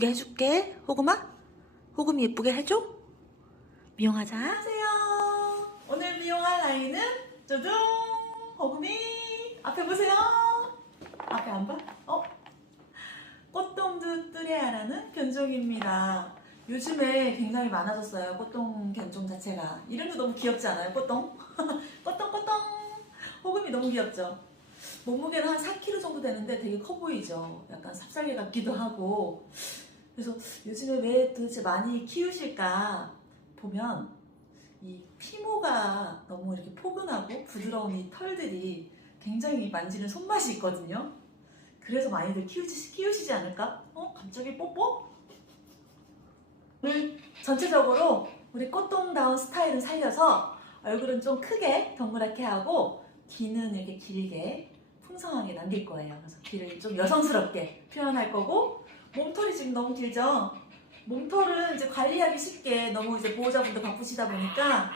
예쁘게 해줄게 호금아? 호금이 예쁘게 해줘? 미용하자 안녕하세요 오늘 미용할 아이는 두둥 호금이 앞에 보세요 앞에 안 봐? 어? 꽃동두 뚜레아라는 견종입니다 요즘에 굉장히 많아졌어요 꽃동 견종 자체가 이름도 너무 귀엽지 않아요 꽃동? 꽃동 꽃동 호금이 너무 귀엽죠? 몸무게는 한 4kg 정도 되는데 되게 커 보이죠? 약간 삽살개 같기도 하고 그래서 요즘에 왜 도대체 많이 키우실까 보면 이 피모가 너무 이렇게 포근하고 부드러운 이 털들이 굉장히 만지는 손맛이 있거든요 그래서 많이들 키우시, 키우시지 않을까? 어? 갑자기 뽀뽀? 오늘 전체적으로 우리 꽃동다운 스타일을 살려서 얼굴은 좀 크게 동그랗게 하고 귀는 이렇게 길게 풍성하게 남길 거예요. 그래서 귀를 좀 여성스럽게 표현할 거고 몸털이 지금 너무 길죠? 몸털은 이제 관리하기 쉽게 너무 이제 보호자분들 바쁘시다 보니까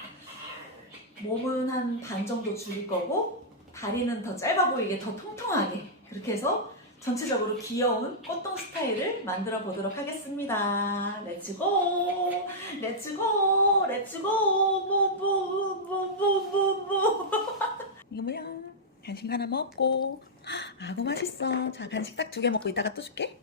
몸은 한 반 정도 줄일 거고 다리는 더 짧아 보이게 더 통통하게 그렇게 해서 전체적으로 귀여운 꽃동 스타일을 만들어 보도록 하겠습니다. 렛츠고! 렛츠고! 렛츠고! 뭐뭐뭐뭐뭐뭐 이거 뭐야? 간식 하나 먹고 아구 맛있어. 자 간식 딱 두 개 먹고 이따가 또 줄게.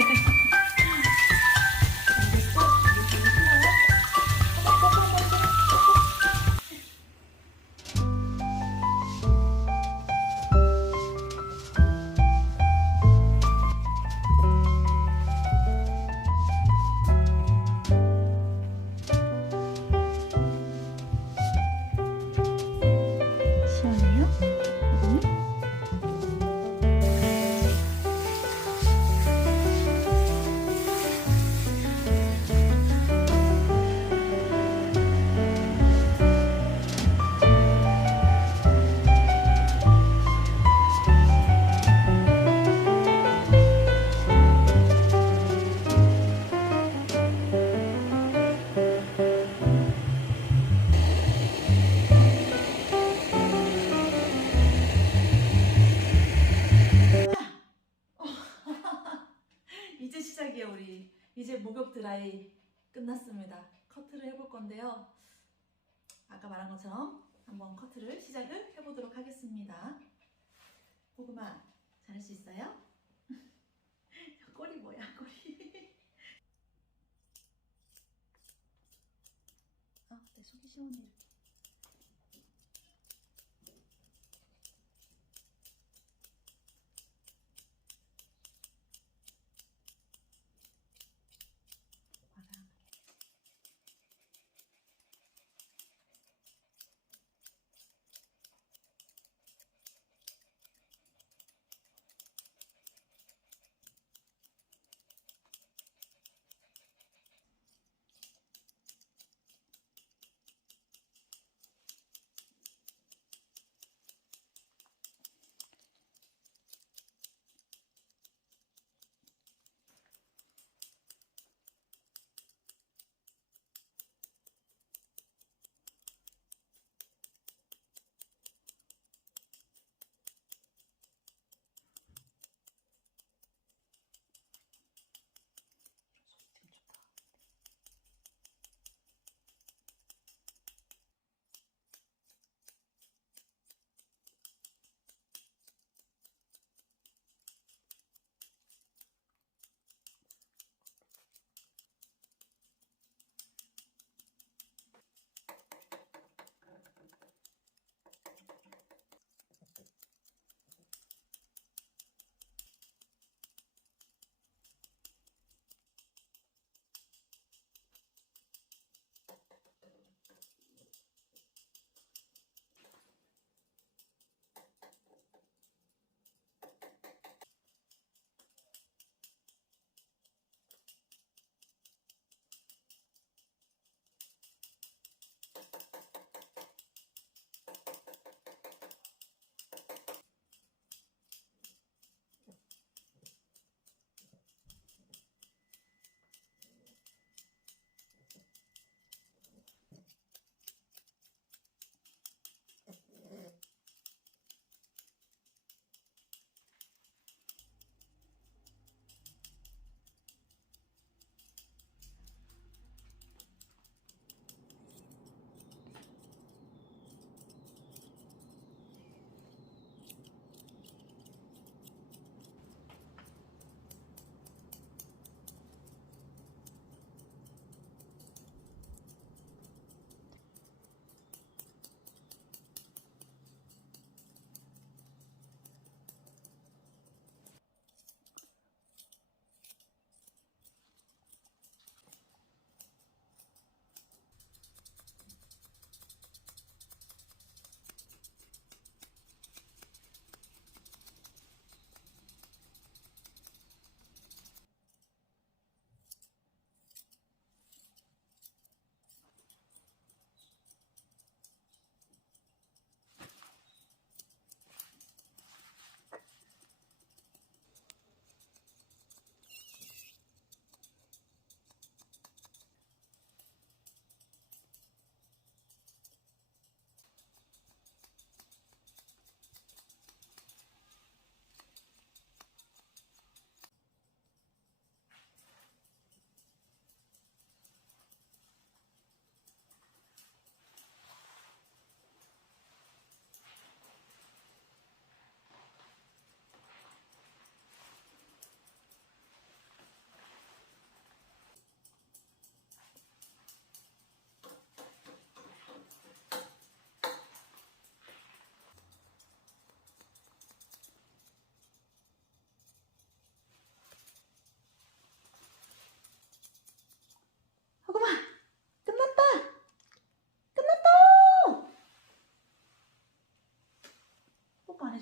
Thank you. 드라이 끝났습니다. 커트를 해볼 건데요. 아까 말한 것처럼 한번 커트를 시작을 해보도록 하겠습니다. 고구마 잘할 수 있어요? 꼬리 뭐야 꼬리? 아 내 속이 시원해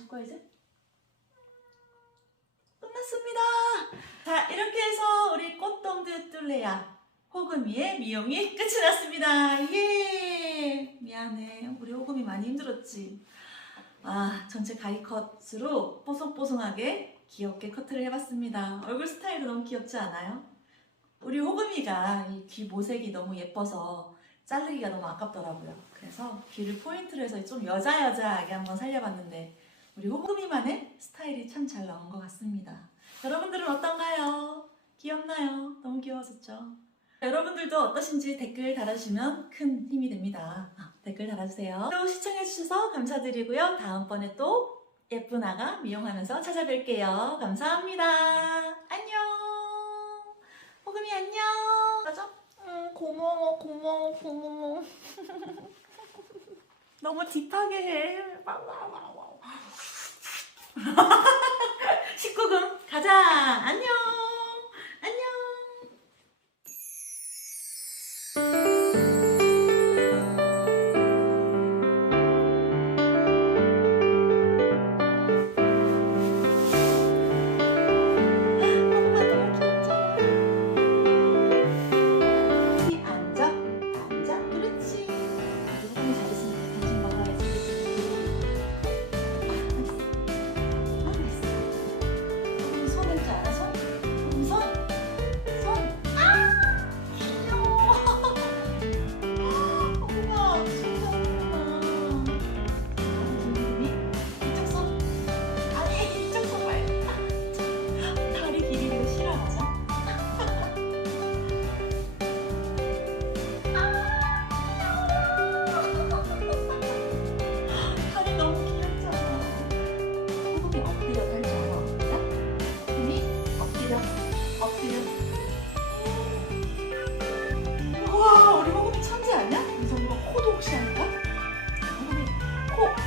거야 이제? 끝났습니다. 자 이렇게 해서 우리 꽃동드 뚫레야 호금이의 미용이 끝이 났습니다. 예. 미안해. 우리 호금이 많이 힘들었지. 아 전체 가위 컷으로 뽀송뽀송하게 귀엽게 커트를 해봤습니다. 얼굴 스타일도 너무 귀엽지 않아요? 우리 호금이가 이 귀 모색이 너무 예뻐서 자르기가 너무 아깝더라고요. 그래서 귀를 포인트로 해서 좀 여자 여자하게 한번 살려봤는데 우리 호금이만의 스타일이 참 잘 나온 것 같습니다. 여러분들은 어떤가요? 귀엽나요? 너무 귀여워졌죠? 여러분들도 어떠신지 댓글 달아주시면 큰 힘이 됩니다. 아, 댓글 달아주세요. 또 시청해주셔서 감사드리고요. 다음번에 또 예쁜 아가 미용하면서 찾아뵐게요. 감사합니다. 안녕. 호금이 안녕. 맞아? 응, 고마워, 고마워, 고마워. 너무 딥하게 해. 19금 가자. 안녕. 코.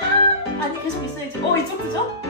아! 아니 계속 있어야지 어 이쪽도죠?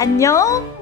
안녕